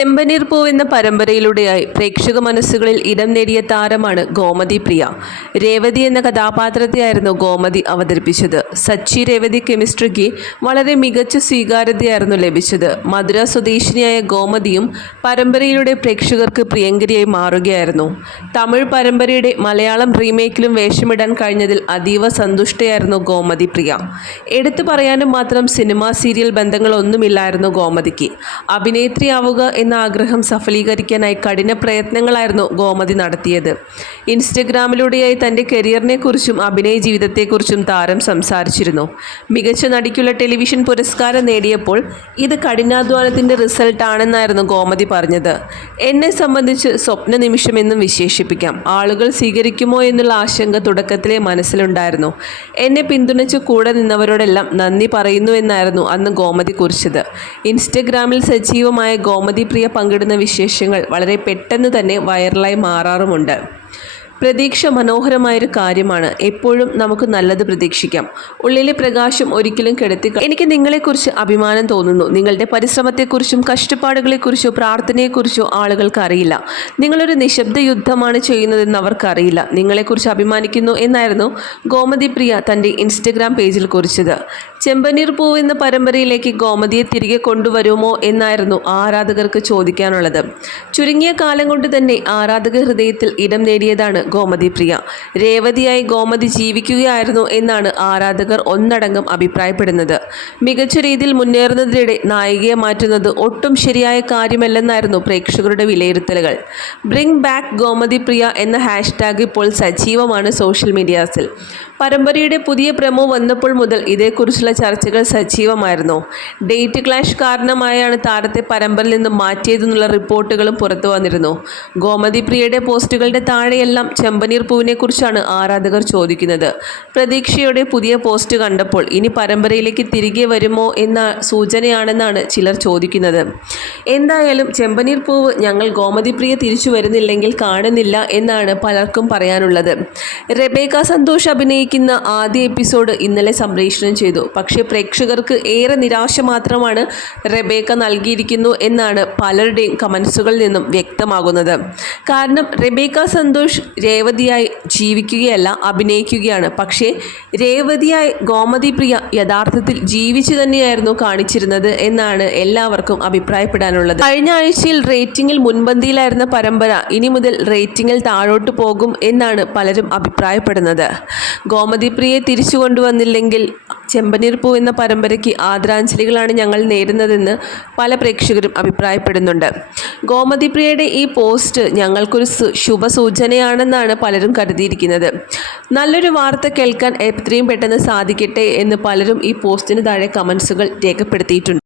ചെമ്പനീർ പൂ എന്ന പരമ്പരയിലൂടെയായി പ്രേക്ഷക മനസ്സുകളിൽ ഇടം നേടിയ താരമാണ് ഗോമതി പ്രിയ. രേവതി എന്ന കഥാപാത്രത്തെയായിരുന്നു ഗോമതി അവതരിപ്പിച്ചത്. സച്ചി രേവതി കെമിസ്ട്രിക്ക് വളരെ മികച്ച സ്വീകാര്യതയായിരുന്നു ലഭിച്ചത്. മധുര സ്വദേശിനിയായ ഗോമതിയും പരമ്പരയിലൂടെ പ്രേക്ഷകർക്ക് പ്രിയങ്കരിയായി മാറുകയായിരുന്നു. തമിഴ് പരമ്പരയുടെ മലയാളം റീമേക്കിലും വേഷമിടാൻ കഴിഞ്ഞതിൽ അതീവ സന്തുഷ്ടയായിരുന്നു ഗോമതി പ്രിയ. എടുത്തു പറയാനും മാത്രം സിനിമ സീരിയൽ ബന്ധങ്ങളൊന്നുമില്ലായിരുന്നു ഗോമതിക്ക്. അഭിനേത്രിയാവുക എന്ന ആഗ്രഹം സഫലീകരിക്കാനായി കഠിന പ്രയത്നങ്ങളായിരുന്നു ഗോമതി നടത്തിയത്. ഇൻസ്റ്റഗ്രാമിലൂടെയായി തന്റെ കരിയറിനെക്കുറിച്ചും അഭിനയ ജീവിതത്തെക്കുറിച്ചും താരം സംസാരിച്ചിരുന്നു. മികച്ച നടിക്കുള്ള ടെലിവിഷൻ പുരസ്കാരം നേടിയപ്പോൾ ഇത് കഠിനാധ്വാനത്തിന്റെ റിസൾട്ട് ആണെന്നായിരുന്നു ഗോമതി പറഞ്ഞത്. എന്നെ സംബന്ധിച്ച് സ്വപ്ന നിമിഷമെന്നും വിശേഷിപ്പിക്കാം. ആളുകൾ സ്വീകരിക്കുമോ എന്നുള്ള ആശങ്ക തുടക്കത്തിലെ മനസ്സിലുണ്ടായിരുന്നു. എന്നെ പിന്തുണച്ച് കൂടെ നിന്നവരോടെല്ലാം നന്ദി പറയുന്നു എന്നായിരുന്നു അന്ന് ഗോമതി കുറിച്ചത്. ഇൻസ്റ്റഗ്രാമിൽ സജീവമായ ഗോമതി പ്രിയ പങ്കിടുന്ന വിശേഷങ്ങൾ വളരെ പെട്ടെന്ന് തന്നെ വൈറലായി മാറാറുമുണ്ട്. പ്രതീക്ഷ മനോഹരമായൊരു കാര്യമാണ്. എപ്പോഴും നമുക്ക് നല്ലത് പ്രതീക്ഷിക്കാം. ഉള്ളിലെ പ്രകാശം ഒരിക്കലും കെടുത്തി എനിക്ക് നിങ്ങളെക്കുറിച്ച് അഭിമാനം തോന്നുന്നു. നിങ്ങളുടെ പരിശ്രമത്തെക്കുറിച്ചും കഷ്ടപ്പാടുകളെക്കുറിച്ചോ പ്രാർത്ഥനയെക്കുറിച്ചോ ആളുകൾക്ക് അറിയില്ല. നിങ്ങളൊരു നിശബ്ദ യുദ്ധമാണ് ചെയ്യുന്നതെന്ന് അവർക്കറിയില്ല. നിങ്ങളെക്കുറിച്ച് അഭിമാനിക്കുന്നു എന്നായിരുന്നു ഗോമതി പ്രിയ തന്റെ ഇൻസ്റ്റഗ്രാം പേജിൽ കുറിച്ചത്. ചെമ്പനീർ പൂവ് എന്ന പരമ്പരയിലേക്ക് ഗോമതിയെ തിരികെ കൊണ്ടുവരുമോ എന്നായിരുന്നു ആരാധകർക്ക് ചോദിക്കാനുള്ളത്. ചുരുങ്ങിയ കാലം കൊണ്ട് തന്നെ ആരാധക ഹൃദയത്തിൽ ഇടം നേടിയതാണ് ഗോമതി പ്രിയ. രേവതിയായി ഗോമതി ജീവിക്കുകയായിരുന്നു എന്നാണ് ആരാധകർ ഒന്നടങ്കം അഭിപ്രായപ്പെടുന്നത്. മികച്ച രീതിയിൽ മുന്നേറുന്നതിനിടെ നായികയെ മാറ്റുന്നത് ഒട്ടും ശരിയായ കാര്യമല്ലെന്നായിരുന്നു പ്രേക്ഷകരുടെ വിലയിരുത്തലുകൾ. ബ്രിങ് ബാക്ക് ഗോമതി പ്രിയ എന്ന ഹാഷ്ടാഗ് ഇപ്പോൾ സജീവമാണ് സോഷ്യൽ മീഡിയാസിൽ. പരമ്പരയുടെ പുതിയ പ്രമോ വന്നപ്പോൾ മുതൽ ഇതേക്കുറിച്ചുള്ള ചർച്ചകൾ സജീവമായിരുന്നു. ഡേറ്റ് ക്ലാഷ് കാരണമായാണ് താരത്തെ പരമ്പരയിൽ നിന്ന് മാറ്റിയതെന്നുള്ള റിപ്പോർട്ടുകളും പുറത്തു വന്നിരുന്നു. ഗോമതി പ്രിയയുടെ പോസ്റ്റുകളുടെ താഴെയെല്ലാം ചെമ്പനീർ പൂവിനെ കുറിച്ചാണ് ആരാധകർ ചോദിക്കുന്നത്. പ്രതീക്ഷയുടെ പുതിയ പോസ്റ്റ് കണ്ടപ്പോൾ ഇനി പരമ്പരയിലേക്ക് തിരികെ വരുമോ എന്ന സൂചനയാണെന്നാണ് ചിലർ ചോദിക്കുന്നത്. എന്തായാലും ചെമ്പനീർ പൂവ് ഞങ്ങൾ ഗോമതി പ്രിയ തിരിച്ചു വരുന്നില്ലെങ്കിൽ കാണുന്നില്ല എന്നാണ് പലർക്കും പറയാനുള്ളത്. റെബേക്ക സന്തോഷ് അഭിനയിക്കുന്ന ആദ്യ എപ്പിസോഡ് ഇന്നലെ സംപ്രേഷണം ചെയ്തു. പക്ഷേ പ്രേക്ഷകർക്ക് ഏറെ നിരാശ മാത്രമാണ് റെബേക്ക നൽകിയിരിക്കുന്നു എന്നാണ് പലരുടെയും കമൻസുകളിൽ നിന്നും വ്യക്തമാകുന്നത്. കാരണം റെബേക്ക സന്തോഷ് രേവതിയായി ജീവിക്കുകയല്ല അഭിനയിക്കുകയാണ്. പക്ഷേ രേവതിയായി ഗോമതി പ്രിയ യഥാർത്ഥത്തിൽ ജീവിച്ചു തന്നെയായിരുന്നു കാണിച്ചിരുന്നത് എന്നാണ് എല്ലാവർക്കും അഭിപ്രായപ്പെടാനുള്ളത്. കഴിഞ്ഞ ആഴ്ചയിൽ റേറ്റിംഗിൽ മുൻപന്തിയിലായിരുന്ന പരമ്പര ഇനി മുതൽ റേറ്റിംഗിൽ താഴോട്ട് പോകും എന്നാണ് പലരും അഭിപ്രായപ്പെടുന്നത്. ഗോമതി പ്രിയെ തിരിച്ചു കൊണ്ടുവന്നില്ലെങ്കിൽ ചെമ്പനീർ പൂ എന്ന പരമ്പരയ്ക്ക് ആദരാഞ്ജലികളാണ് ഞങ്ങൾ നേരുന്നതെന്ന് പല പ്രേക്ഷകരും അഭിപ്രായപ്പെടുന്നുണ്ട്. ഗോമതിപ്രിയയുടെ ഈ പോസ്റ്റ് ഞങ്ങൾക്കൊരു ശുഭ ശുഭസൂചനയാണെന്നാണ് പലരും കരുതിയിരിക്കുന്നത്. നല്ലൊരു വാർത്ത കേൾക്കാൻ എത്രയും പെട്ടെന്ന് സാധിക്കട്ടെ എന്ന് പലരും ഈ പോസ്റ്റിന് താഴെ കമൻസുകൾ രേഖപ്പെടുത്തിയിട്ടുണ്ട്.